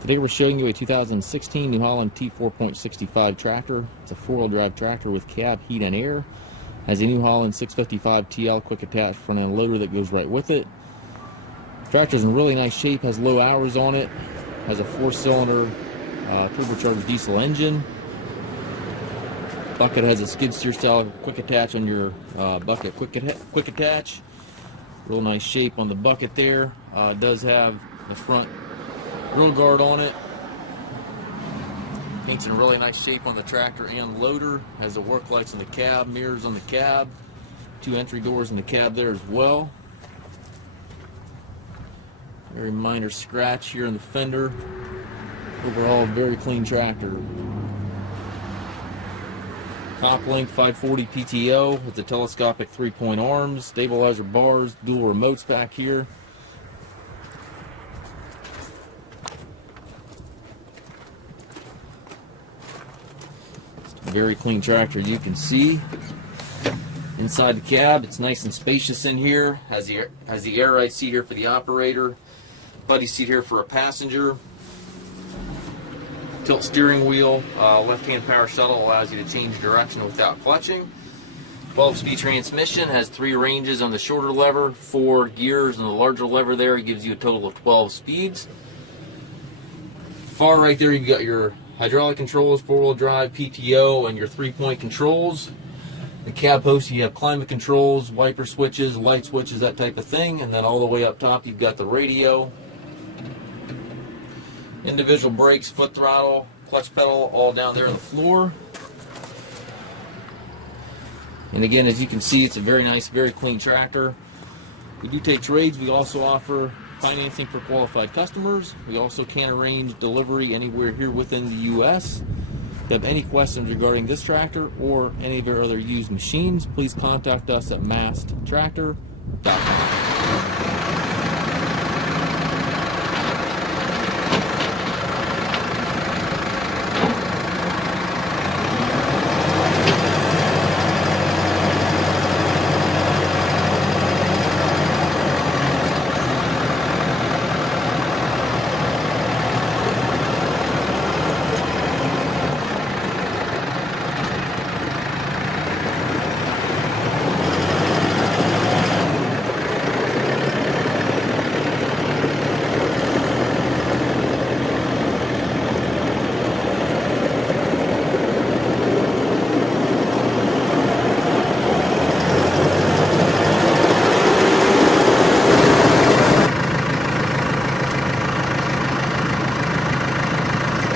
Today we're showing you a 2016 New Holland T4.65 tractor. It's a four-wheel drive tractor with cab heat and air. Has a New Holland 655 TL quick attach front end loader that goes right with it. Tractor's in really nice shape, has low hours on it, has a 4-cylinder turbocharged diesel engine. Bucket has a skid steer style quick attach on your bucket quick attach. Real nice shape on the bucket there. It does have the front grill guard on it. Paint's in really nice shape on the tractor and loader. Has the work lights in the cab, mirrors on the cab, 2 entry doors in the cab there as well. Very minor scratch here in the fender. Overall, very clean tractor. Top link 540 PTO with the telescopic 3-point arms, stabilizer bars, dual remotes back here. Very clean tractor, you can see. Inside the cab, it's nice and spacious in here. Has the air ride seat here for the operator, buddy seat here for a passenger. Tilt steering wheel, left-hand power shuttle allows you to change direction without clutching. 12-speed transmission, has 3 ranges on the shorter lever, 4 gears on the larger lever there. It gives you a total of 12 speeds. Far right there, you've got your hydraulic controls, 4-wheel drive, PTO, and your 3-point controls. The cab post, you have climate controls, wiper switches, light switches, that type of thing. And then all the way up top, you've got the radio, individual brakes, foot throttle, clutch pedal, all down there on the floor. And again, as you can see, it's a very nice, very clean tractor. We do take trades. We also offer financing for qualified customers. We also can arrange delivery anywhere here within the U.S. If you have any questions regarding this tractor or any of our other used machines, please contact us at massedtractor.com.